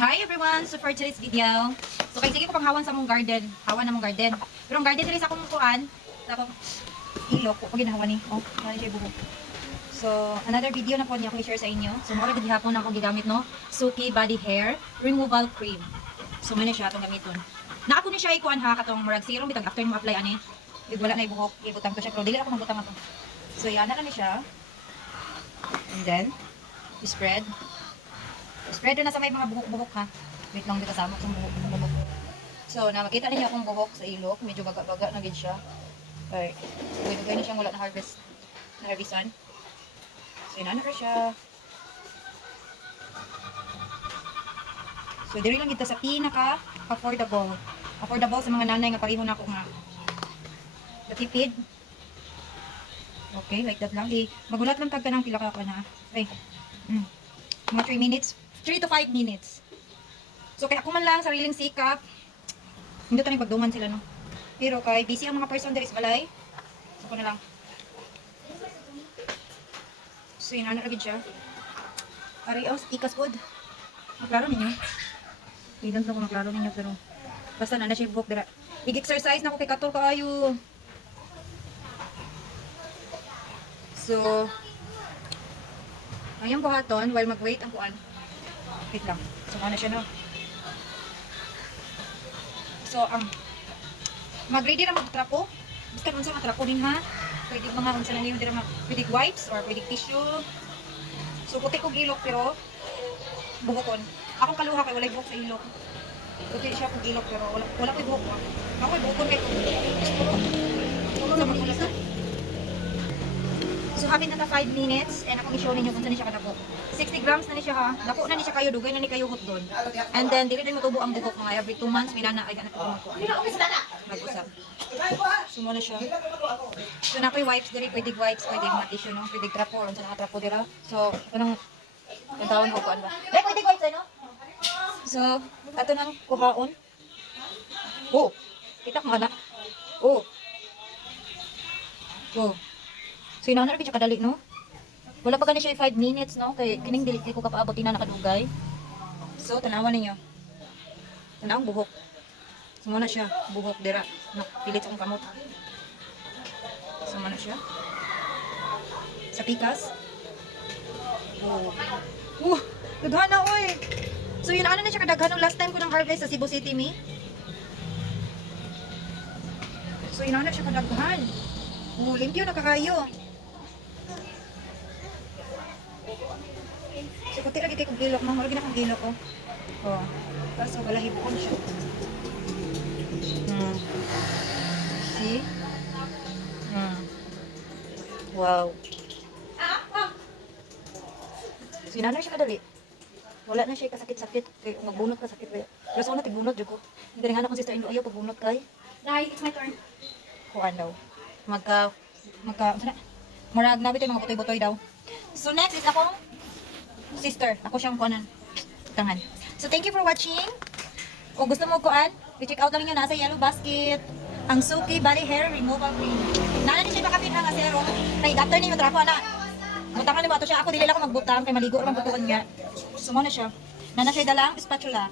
Hi everyone! So for today's video, so kay sige ko panghawan sa mong garden. Hawan na mong garden. Pero ang garden dili sa akong kuan, sa akong ilok ko ginahawan ni. Oh, nari siya buhok. So another video na po niya akong i-share sa inyo. So mura gid hapon ako gigamit no, Suki Body Hair Removal Cream. So man siya atong gamiton. Na ako ni siya ikuan ha katong murag serum bitag after mo apply ani. Ig wala na ibuhok, ibutang ko siya pero dili ako mabutang ato. So yan na ni siya. And then spread. Spread na sa may mga buhok-buhok ha. Wait lang dito kasama sa buhok. So, na makita niyo akong buhok sa ilok. Medyo baga-baga na gid siya. Okay. Dugay na siyang wala na harvest. Na harvestan. So, inana ra siya. So, diri lang kita sa pinaka affordable. Affordable sa mga nanay nga pareho na ako nga. Matipid. Okay, like that lang. Magulat lang tagka ng pila ka na. Okay. Mga 3 minutes. 3 to 5 minutes. So, kaya ako man lang, sariling sikap. Hindi tayo pagduman sila, no? Pero kay busy ang mga person there is balay. So, ko na lang. So, yun, ano agad siya. Aray, ikas food. Maklaro ninyo. Ilan lang ko maklaro ninyo, pero basta na siya book dira. I-exercise na ako kay Katol kaayo. So, ayang buhaton while mag-wait ang kuan. Wait lang. So, ano siya, no? So, mag-ready na mag-trapo. Basta kung sa mga trapo din, ha? Pwede mga kung saan na ngayon, pwede wipes or pwede tissue. So, puti kong ilok, pero buhokon. Akong kaluha kay walay buhok sa ilok. Puti siya kong ilok, pero wala ko buhok. Ako ay buhokon kay puro sa mga ilok. So, habit na 5 minutes, and akong i-show ninyo kung saan siya kadako. 60 grams na ni siya ha. Dako na ni siya kayo, dugay na ni kayo hot doon. And then, dili din matubo ang buhok mga every 2 months, may lana ay ganap ko mag-usap. Sumula siya. So, na ko'y wipes diri, pwede wipes, pwede mga tissue, no? Pwede trapo, or sa mga trapo dira. So, anong tawon ko kuan ba? Pwede wipes, no? So, ato nang kuhaon. Oh! Kita mo na. Oh! Oh! So, inaano rin siya kadali, no? Wala pa gani siya 5 minutes, no? Kaya kining dili ko kapaabotin na nakadugay. So, tanawan ninyo. Tanawang buhok. So, muna siya. Buhok dira. Pilit akong kamot. So, muna siya. Sa pikas. Oh. Daghan na, oy! So, yun, ano na siya kadaghan nung last time ko ng harvest sa Cebu City, mi? So, yun, ano na siya kadaghan. Oh, limpyo na kakayo. So, kuti lagi kong gilok. Mahulog na akong gilok, oh. Oh. Para sa balahibon siya. See? Wow. So, inano siya kadali. Wala na siya kasakit-sakit. Kaya magbunot ka sakit. Pero sa una, tigbunot dyan ko. Hindi rin nga akong sister-in-law. Ayaw, pagbunot kay. Dahil, it's my turn. Kuhan daw. Marag nabi tayo mga butoy-butoy daw. So, next is akong sister. Ako siyang kuanan. Tangan. So, thank you for watching. Kung gusto mo kuan, i-check out lang nyo nasa yellow basket. Ang Suki Body Hair Removal Cream. Nana ni siya makapit ang asero. Kay doctor ni yung trapo na. Butangan ni mo ito siya. Ako dili lang ako magbutang. Kay maligo lang butukan niya. Sumo na siya. Nana siya dalang spatula.